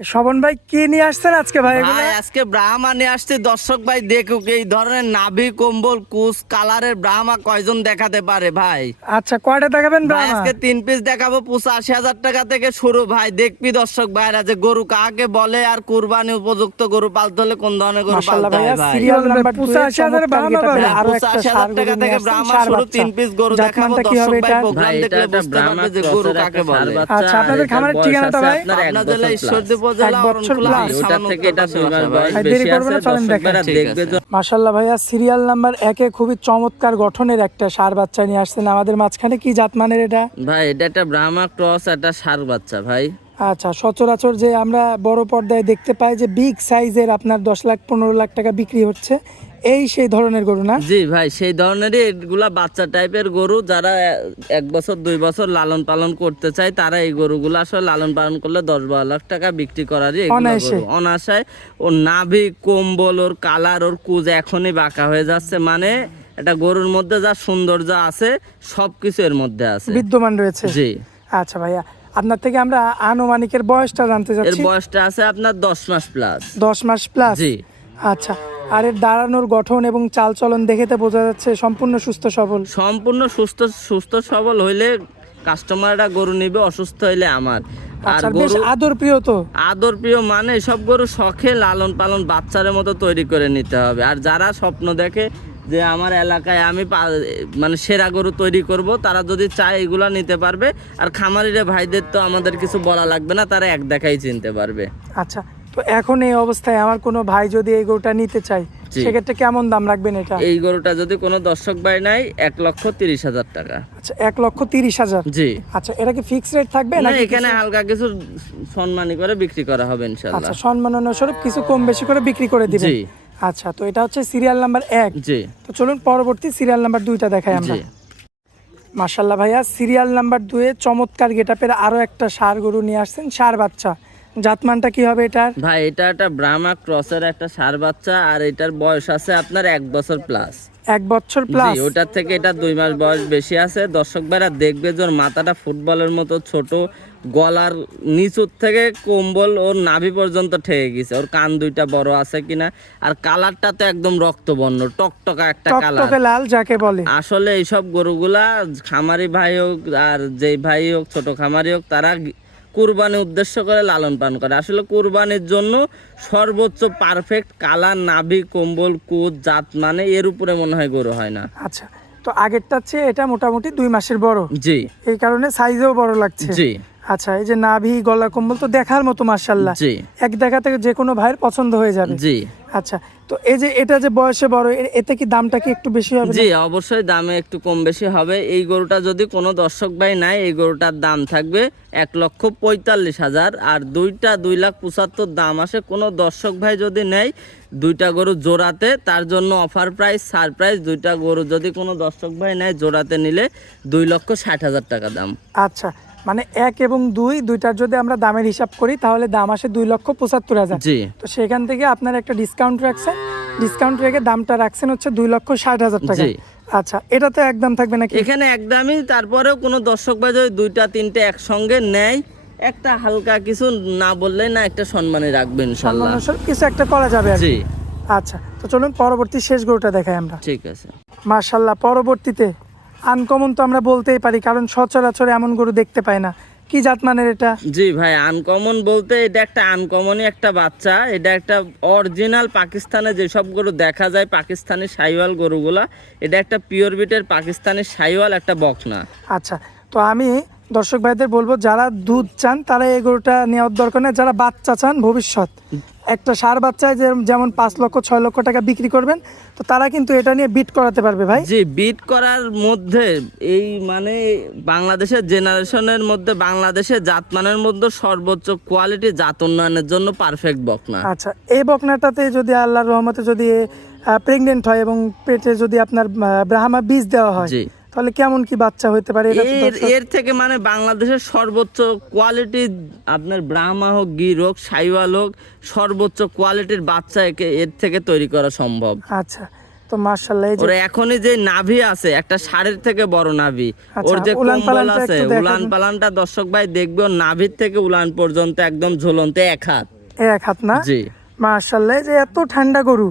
শবন ভাই কি নিয়ে আসছেন আজকে ভাই? এগুলো ভাই আজকে ব্রাহ্মা নিয়ে আসছে, দর্শক ভাই দেখুক এই ধরনের নাভি কম্বল কুচ কালারের ব্রাহ্মা কয়জন দেখাতে পারে ভাই। আচ্ছা, কয়টা দেখাবেন ভাই ব্রাহ্মা? আজকে 3 পিস দেখাবো, 85,000 টাকা থেকে শুরু। ভাই দেখবি দর্শক ভাইরা যে গরু কাকে বলে আর কুরবানি উপযুক্ত গরু পালতে হলে কোন ধরনের গরু মাশাআল্লাহ পালতে হয় ভাইয়া, ভাই। সিরিয়াল নাম্বার 85,000 আরো একটা 85,000 টাকা থেকে ব্রাহ্মা শুরু, 3 পিস গরু দেখাবো। জাতমানটা কি দর্শক হবে ভাই এটা? প্রোগ্রাম দেখলে বুঝতে পারবে যে গরু কাকে বলে। আচ্ছা, আপনাদের খামারের ঠিকানাটা ভাই? আপনার জেলা ঈশ্বরদী উপজেলা 1 বছর অরণকুলা plus। ওটা থেকে এটা 2 মাস বয়স ভাই, দেরি বেশি করবেন আছে, না, চলেন দর্শক দেখাই। ভাইরা ঠিক দেখবে। মাশাআল্লাহ ভাইয়া, সিরিয়াল নাম্বার 1-এ খুবই চমৎকার গঠনের একটা ষাঁড় বাচ্চা নিয়ে আসছেন আমাদের মাঝখানে। কি জাতমানের এটা? ভাই এটা একটা ব্রাহ্মা ক্রস, একটা ষাঁড় বাচ্চা ভাই। আচ্ছা, সচরাচর যে আমরা বড় পর্দায় দেখতে পাই যে বিগ সাইজের আপনার 10 লাখ 15 লাখ টাকা বিক্রি হচ্ছে, এই সেই ধরনের গরু না? জি ভাই, সেই ধরনেরই এগুলা বাচ্চা টাইপের গরু। যারা 1 বছর 2 বছর লালন পালন করতে চায় তারা এই গরুগুলো আসলে লালন পালন করলে 10-12 লাখ টাকা বিক্রি করারই অনায়াসে। অনাশায়। ওর নাভি কম্বল, ওর কালার, ওর কুজ এখনই বাঁকা হয়ে যাচ্ছে। মানে এটা গরুর মধ্যে যা সৌন্দর্য আছে সবকিছু এর মধ্যে আছে, বিদ্যমান রয়েছে। জি। আচ্ছা ভাইয়া, আপনার থেকে আমরা আনুমানিকের বয়সটা জানতে এর চাচ্ছি। বয়সটা আছে আপনার 10 মাস প্লাস। 10 মাস প্লাস? জি। আচ্ছা, আর এর দাঁড়ানোর গঠন এবং চালচলন দেখে তো বোঝা যাচ্ছে সম্পূর্ণ সুস্থ সবল। সম্পূর্ণ সুস্থ সুস্থ সবল হইলে কাস্টমাররা গরু নিবে, অসুস্থ হইলে আমার। আর আচ্ছা, বেশ গরু আদর প্রিয় তো? আদর প্রিয়, মানে সব গরু শখে লালন পালন বাচ্চাদের মতো তৈরি করে নিতে হবে। আর যারা স্বপ্ন দেখে যে আমার এলাকায় আমি মানে সেরা গরু তৈরি করব, তারা যদি চায় এগুলা নিতে পারবে। আর খামারিরা ভাইদের তো আমাদের কিছু বলা লাগবে না, তারা এক দেখাই চিনতে পারবে। আচ্ছা, তো এখন এই অবস্থায় আমার কোনো ভাই যদি এই গরুটা নিতে চায়, জি। সেক্ষেত্রে কেমন দাম রাখবেন এটা? এই গরুটা যদি কোনো দর্শক ভাই নাই, 1,30,000 টাকা। আচ্ছা, 1,30,000। জি। আচ্ছা, এটা কি ফিক্স রেট থাকবে না, নাকি এখানে হালকা কিছু সম্মানী করে বিক্রি করা হবে ইনশাআল্লাহ। আচ্ছা, সম্মাননা স্বরূপ কিছু কম বেশি করে বিক্রি করে দিবেন? জি। আচ্ছা, তো এটা হচ্ছে সিরিয়াল নাম্বার 1। জি। তো চলুন পরবর্তী সিরিয়াল নাম্বার 2টা দেখাই আমরা। জি। মাশাআল্লাহ ভাইয়া, সিরিয়াল নাম্বার 2-এ চমৎকার গেটআপের আরো একটা ষাঁড় গরু নিয়ে আসছেন, ষাঁড় বাচ্চা। জাতমানটা কি হবে এটার? ভাই এটা একটা ব্রাহ্মা ক্রসের একটা ষাঁড় বাচ্চা, আর এটার বয়স আছে আপনার 1 বছর প্লাস। 1 বছর জি, প্লাস? ওটার থেকে এটা 2 মাস বয়স বেশি আছে। দর্শক ভাইরা দেখবে যে ওর মাথাটা ফুটবলের মতো ছোট, গলার নিচুর থেকে কম্বল ওর নাভি পর্যন্ত ঠেকে গেছে। ওর কান দুইটা বড় আছে কিনা, আর কালারটা তো একদম রক্তবর্ণ, টকটকা একটা কালার, টকটকে লাল যাকে বলে। আসলে এইসব গরুগুলা খামারি ভাই হোক আর যেই ভাই হোক, ছোট খামারি হোক, তারা কুরবানি উদ্দেশ্য করে লালন পালন করে। আসলে কুরবানির জন্য সর্বোচ্চ পারফেক্ট কালার, নাভি কম্বল কুচ জাত, মানে এর উপরে মনে হয় গরু হয় না। আচ্ছা, তো আগেরটার চেয়ে এটা মোটামুটি 2 মাসের বড়, জি। এই কারণে সাইজেও বড় লাগছে। জি। আচ্ছা, এই যে নাভি গলা কম্বল তো দেখার মতো মাশাআল্লাহ, জি। এক দেখা থেকে যে কোনো ভাইয়ের পছন্দ হয়ে যাবে। জি। আচ্ছা, তো এই যে এটা যে বয়সে বড়, এতে কি দামটা কি একটু বেশি হবে? জি, অবশ্যই দামে একটু কম বেশি হবে। এই গরুটা যদি কোনো দর্শক ভাই নাই, এই গরুটার দাম থাকবে 1,45,000। আর দুইটা 2,75,000 দাম আসে। কোনো দর্শক ভাই যদি নেয় দুইটা গরু জোড়াতে, তার জন্য অফার প্রাইস, সারপ্রাইজ। দুইটা গরু যদি কোনো দর্শক ভাই নেয় জোড়াতে নিলে 2,60,000 টাকা দাম। আচ্ছা, মানে 1 এবং 2 দুইটার যদি আমরা দামের হিসাব করি তাহলে দাম আসে 2,75,000। জি। তো সেখান থেকে আপনার একটা ডিসকাউন্ট রাখছেন, ডিসকাউন্ট রেখে দামটা রাখছেন হচ্ছে 2,60,000 টাকা। জি। আচ্ছা, এটা তো একদম থাকবে নাকি? এখানে একদমই। তারপরেও কোনো দর্শক ভাই যদি 2-3টে একসঙ্গে নেয়, একটা হালকা কিছু না বললেই না, একটা সম্মানে রাখবে ইনশাআল্লাহ। সম্মানস্বরূপ কিছু একটা করা যাবে আর কি। জি। আচ্ছা, তো চলুন পরবর্তী শেষ গরুটা দেখাই আমরা। ঠিক আছে। মাশাআল্লাহ, পরবর্তীতে আনকমন তো আমরা বলতেই পারি, কারণ সচরাচর এমন গরু দেখতে পাই না। কি জাতমানের এটা? জি ভাই, আনকমন বলতে এটা একটা আনকমনই একটা বাচ্চা। এটা একটা অরিজিনাল পাকিস্তানে যেসব গরু দেখা যায়, পাকিস্তানি শাহিওয়াল গরুগুলা, এটা একটা পিওর বিটের পাকিস্তানি শাহিওয়াল, একটা বকনা। আচ্ছা, তো আমি দর্শক ভাইদের বলবো, যারা দুধ চান তারা এই গরুটা নেওয়ার দরকার নেই। যারা বাচ্চা চান ভবিষ্যৎ, একটা ষাঁড় বাচ্চায় যেমন 5 লক্ষ 6 লক্ষ টাকা বিক্রি করবেন, তো তারা কিন্তু এটা নিয়ে বিট করাতে পারবে ভাই। জি, বিট করার মধ্যে এই মানে বাংলাদেশের জেনারেশনের মধ্যে, বাংলাদেশের জাতমানের মধ্যে সর্বোচ্চ কোয়ালিটি জাত উন্নয়নের জন্য পারফেক্ট বকনা। আচ্ছা, এই বকনাটাতে যদি আল্লাহর রহমতে যদি প্রেগনেন্ট হয় এবং পেটে যদি আপনার ব্রাহ্মা বীজ দেওয়া হয়, জি। তাহলে কেমন কি বাচ্চা হতে পারে? এটা তো দর্শক- এর থেকে মানে বাংলাদেশের সর্বোচ্চ কোয়ালিটি, আপনার ব্রাহ্মা হোক, গির হোক, সাইওয়াল হোক, সর্বোচ্চ কোয়ালিটির বাচ্চা এর থেকে তৈরি করা সম্ভব। আচ্ছা, তো মাশাআল্লাহ এই যে ওর এখনই যে নাভি আছে একটা ষাঁড়ের থেকে বড় নাভি, আচ্ছা, ওর যে উলান কম্বল পালানটা আছে একটু দেখাবেন? উলান পালানটা দর্শক ভাই দেখবে ওর নাভির থেকে উলান পর্যন্ত একদম ঝুলন্তে এক হাত। এক হাত না? জি মাশাআল্লাহ এই যে এত ঠান্ডা গরু,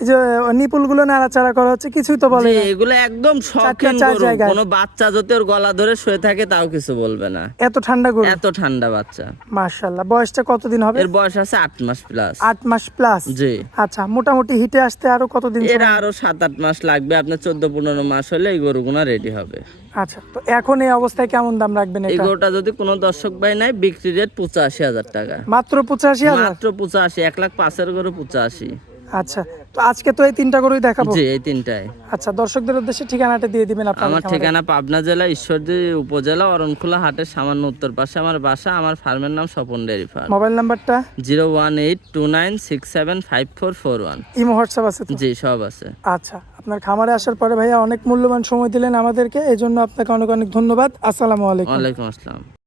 এই যে নিপুলগুলো নাড়াচাড়া করা হচ্ছে, কিছুই তো বলে জি, না। এগুলো একদম শৌখিন চার গরু, জায়গায়। কোনো বাচ্চা যদি ওর গলা ধরে শুয়ে থাকে তাও কিছু বলবে না, এত ঠান্ডা গরু, এত ঠান্ডা বাচ্চা। মাশাআল্লাহ। বয়সটা কতদিন হবে? এর বয়স আছে 8 মাস প্লাস। 8 মাস প্লাস। জি, আচ্ছা, মোটামুটি হিটে আসতে আরো কতদিন এরা সময়? আরো 7-8 মাস লাগবে, আপনার 14-15 মাস হলে এই গরুগুনা রেডি হবে। আচ্ছা, তো এখন এই অবস্থায় কেমন দাম রাখবেন এই এটা? গরুটা যদি কোনো দর্শক ভাই নাই, বিক্রি রেট 85,000 টাকা। মাত্র 85,000? মাত্র 85, 1,05,000 গরু 85। আচ্ছা, তো আজকে তো এই তিনটা গরুই দেখাবো। জি, এই তিনটাই। আচ্ছা, দর্শকদের উদ্দেশ্যে ঠিকানাটা দিয়ে দিবেন আপনার। আমার ঠিকানা পাবনা জেলা ঈশ্বরদী উপজেলা অরণখোলা হাটের সামান্য উত্তর পাশে আমার বাসা। আমার ফার্মের নাম স্বপন ডেয়ারি ফার্ম। মোবাইল নাম্বারটা? 01829675441। ইমো হোয়াটসঅ্যাপ আছে তো? জি, সব আছে। আচ্ছা, আপনার খামারে আসার পরে ভাইয়া অনেক মূল্যবান সময় দিলেন আমাদেরকে, এই জন্য আপনাকে অনেক অনেক ধন্যবাদ। আসসালামু আলাইকুম। ওয়ালাইকুম আসসালাম।